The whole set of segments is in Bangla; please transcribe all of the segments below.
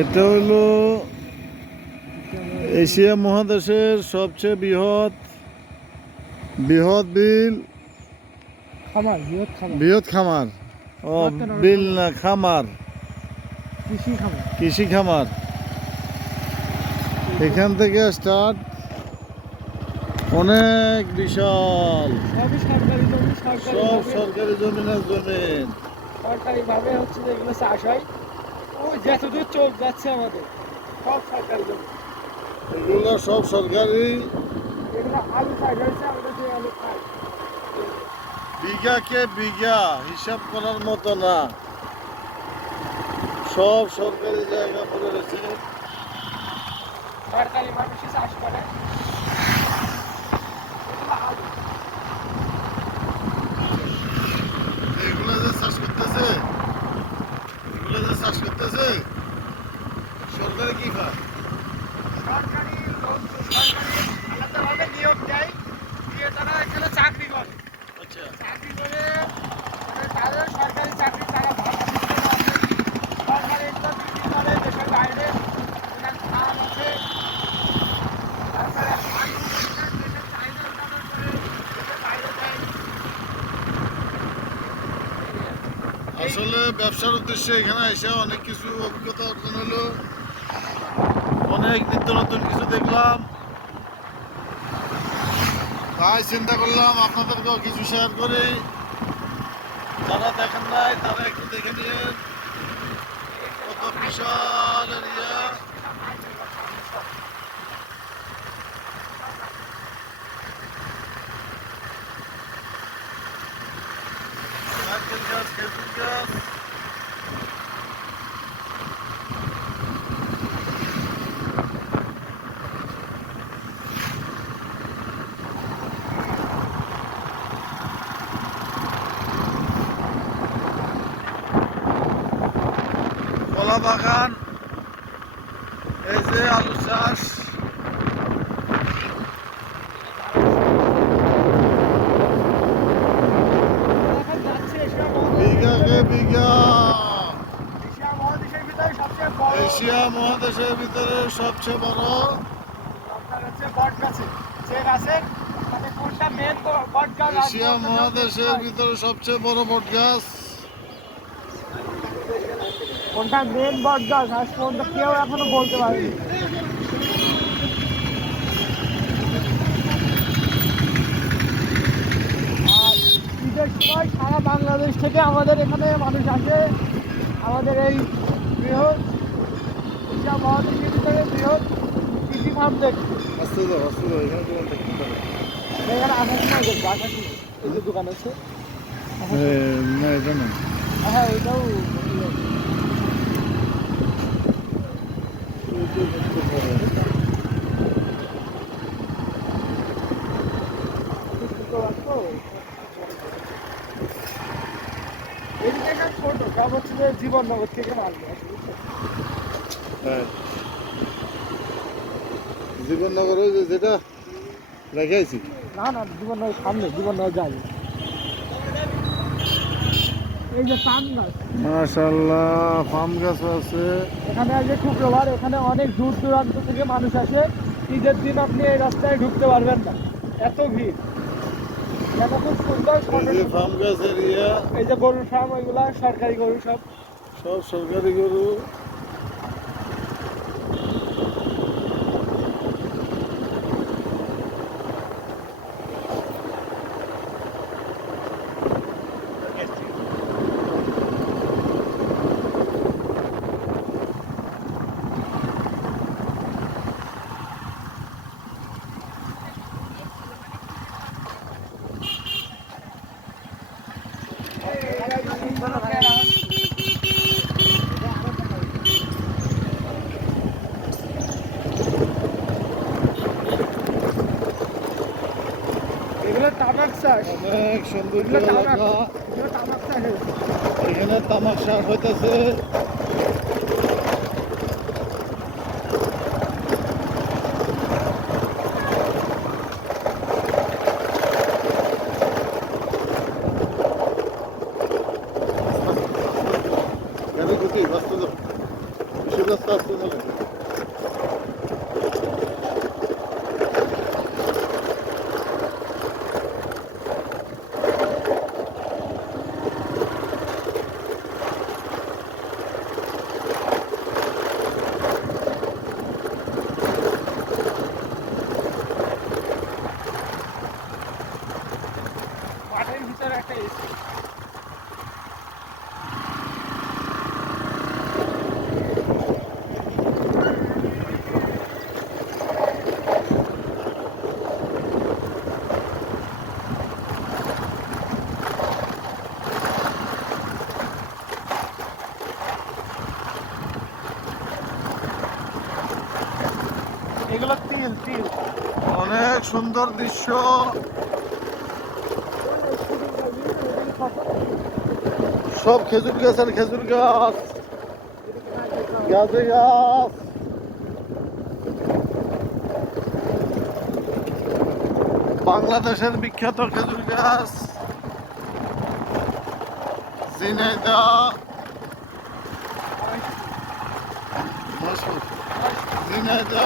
এটা হলো এশিয়া মহাদেশের সবচেয়ে বৃহৎ বৃহৎ বিল। খামার বৃহৎ খামার। ও বিল না খামার। কৃষি খামার। কৃষি খামার। এখান থেকে স্টার্ট অনেক বিশাল। জমি সব সরকারি জমিনের জমিন সরকারি ভাবে হচ্ছে যে এগুলো চাষ হয়। ওই চোখ যাচ্ছে আমাদের। সব সরকারি জমি। এগুলো সব সরকারি। এগুলো আলু চাষ হয়েছে আমরা যে আলু খাই। বিঘাকে বিঘা হিসাব করার মতো না। সব সরকারি জায়গা পড়ে রয়েছে সরকারি মানুষই চাষ করে এগুলো আলু এগুলো যে চাষ করতেছে এগুলো যে চাষ করতেছে সরকারি কি খায় সরকারি লোক সরকারি আলাদাভাবে নিয়োগ দেয় দিয়ে তারা এখানে চাকরি করে আচ্ছা চাকরি করে মানে তাদের সরকারি চাকরি তারা ভাগ সরকারি তো ডিউটি করে দেশের বাইরে এখানে কাজ আছে তারপরে আলু এখানে দেশের চাহিদা উঠানোর পরে দেশের বাইরে দেয় আসলে ব্যবসার উদ্দেশ্যে এখানে এসে অনেক কিছু অভিজ্ঞতা অর্জন হলো। অনেক নিত্য নতুন কিছু দেখলাম। তাই চিন্তা করলাম আপনাদেরকেও কিছু শেয়ার করি। যারা দেখেন নাই, তারা একটু দেখে নিয়ে কত বিশাল এরিয়া গাছ খেজুর গাছ বাগান। এই যে আলু চাষ। বিঘাকে বিঘা। এশিয়া মহাদেশের ভিতরে সবচেয়ে বড়। এশিয়া মহাদেশের ভিতরে সবচেয়ে বড় বট গাছে যে গাছের মানে কোনটা মেন বট গাছ আজ এশিয়া পর্যন্ত মহাদেশের হয়। ভিতরে কোনটা মেন বট গাছ আজ পর্যন্ত কেউ এখনও বলতে পারেনি। আর ঈদের সময় সারা বাংলাদেশ থেকে আমাদের এখানে মানুষ আসে। আমাদের এই বৃহৎ এশিয়া মহাদেশের ভিতরে বৃহৎ কৃষি ফার্ম দেখতে এখানে তোমার দেখতে পারো এখানে আসার সময় দেখব আসার সময়। এই যে দোকান আছে। হ্যাঁ ওইটাও এদিকে একটা ছোট গ্রাম থেকে মাল হ্যাঁ জীবননগর ওই যেটা রেখে না না জীবননগর সামনে জীবননগর যাই। এই যে পান গাছ। পাম গাছ আছে। এখানে আজকে শুক্রবার এখানে অনেক দূর দূরান্ত থেকে মানুষ আসে। ঈদের দিন আপনি এই রাস্তায় ঢুকতে পারবেন না। এত ভিড়। খুব সুন্দর পাম এই যে গরুর ফার্ম ওইগুলা সরকারি গরু সব সব সরকারি গরু এগুলো তামাক চাষ অনেক সুন্দর এখানে তামাক হইতেছে গাড়ি ঢুকি বাস্তব খেজুর গাছ আসতে চলে মাঠের ভিতরে একটা এসি এগুলো তিল তিল অনেক সুন্দর দৃশ্য সব খেজুর গাছ আর খেজুর গাছ গাছে গাছ বাংলাদেশের বিখ্যাত খেজুর গাছ ঝিনাইদা মশহুর ঝিনাইদা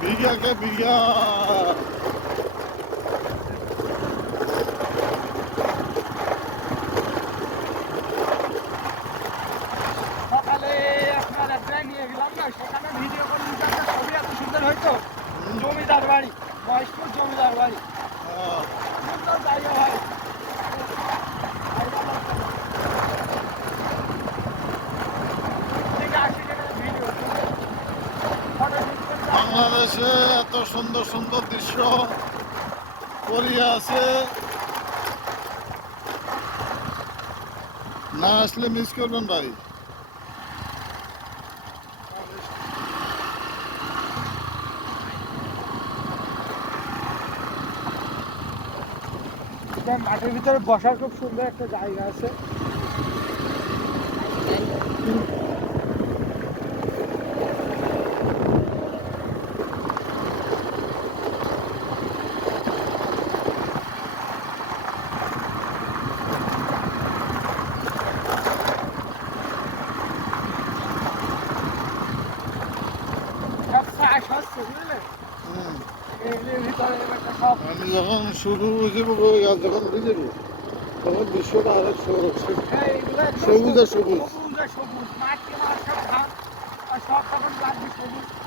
বিঘা কে বিঘা সকালে আপনার একটা নিয়ে গেলাম না সেখানে ভিডিও করে নিতে ছবি এত সুন্দর হইতো জমিদার বাড়ি মহেশপুর জমিদার বাড়ি আহ, সুন্দর জায়গা হয় ঠিক আছে ভিডিও ফটো বাংলাদেশে এত সুন্দর সুন্দর দৃশ্য। পড়িয়া আছে। না আসলে মিস করবেন ভাই। মাঠের ভিতরে বসার খুব সুন্দর একটা জায়গা আছে সব চাষ হচ্ছে বুঝলে হুম। এগুলির ভিতরে একটা সব আমি যখন শুরু হয়েছে গাছ যখন বুঝেছি তখন বিশ্বটা হ্যাঁ, সবুজ আর সবুজ। সবুজ। আর সবুজ।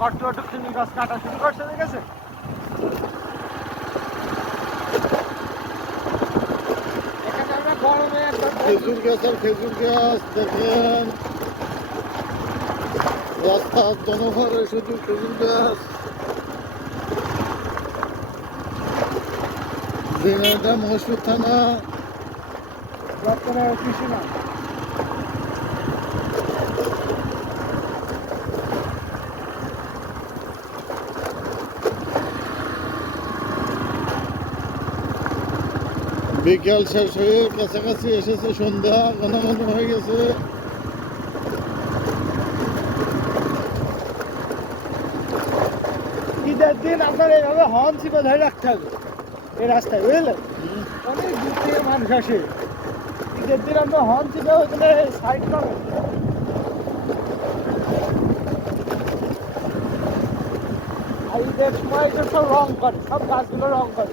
কট্টু কট্টু চিনি গাছ কাটা শুরু করছে দেখেছে খেজুর গাছ আর খেজুর গাছ দেখেন। রাস্তার জনঘরে শুধু খেজুর গাছ। দিনাটা মহসুর থানা। কৃষি না? বিকেল শেষ হয়ে কাছাকাছি এসেছে সন্ধ্যা ঘন ঘন হয়ে গেছে। ঈদের দিন আপনার এইভাবে হর্ন চিপে ধরে রাখতে হবে, এই রাস্তায়, বুঝলেন? অনেক দূর থেকে মানুষ আসে। ঈদের দিন আপনার হর্ন চিপে ওখানে সাইড পাবেন আর ঈদের সময় সব রং করে, সব গাছগুলো রং করে।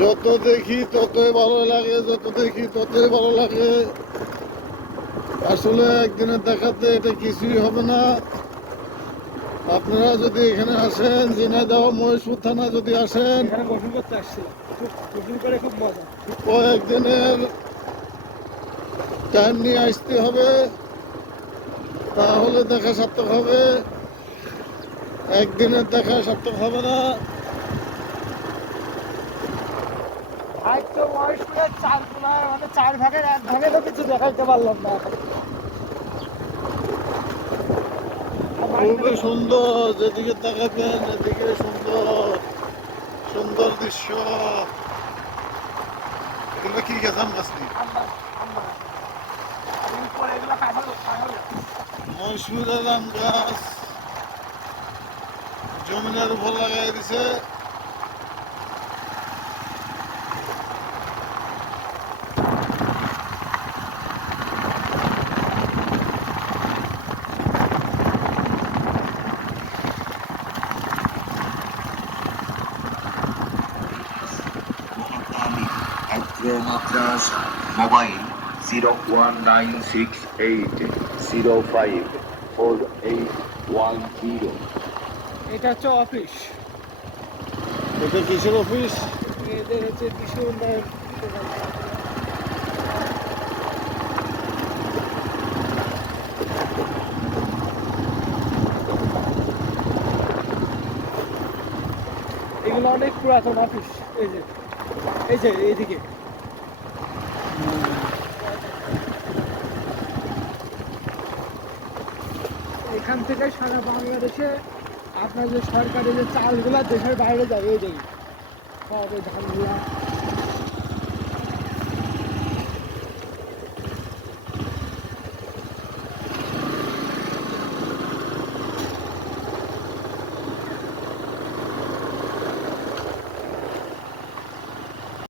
যত দেখি ততই ভালো লাগে যত দেখি ততই ভালো লাগে। আসলে একদিনের দেখাতে এটা কিছুই হবে না। আপনারা যদি এখানে আসেন ঝিনাইদহ মহেশপুর থানা যদি আসেন কয়েকদিনের টাইম নিয়ে আসতে হবে। তাহলে দেখা সার্থক হবে। একদিনের দেখা সার্থক হবে না। চার মানে ভাগের এক ভাগে তো কিছু দেখাইতে পারলাম না। খুবই সুন্দর যেদিকে তাকাবেন এদিকে সুন্দর সুন্দর দৃশ্য। এগুলো কি গেছাম গাছনি মসুরের আম গাছ। জমিনের উপর লাগাই দিছে Madras mobile zero one nine six eight zero five four eight one zero. এটা হচ্ছে অফিস এটা কিসের অফিস এদের হচ্ছে কৃষি উন্নয়ন এগুলো অনেক পুরাতন অফিস এই যে এই যে এইদিকে। এখান থেকে সারা বাংলাদেশে আপনার যে সরকারি যে চালগুলো দেশের বাইরে যায় এই দেখি। সব এই ধানগুলা।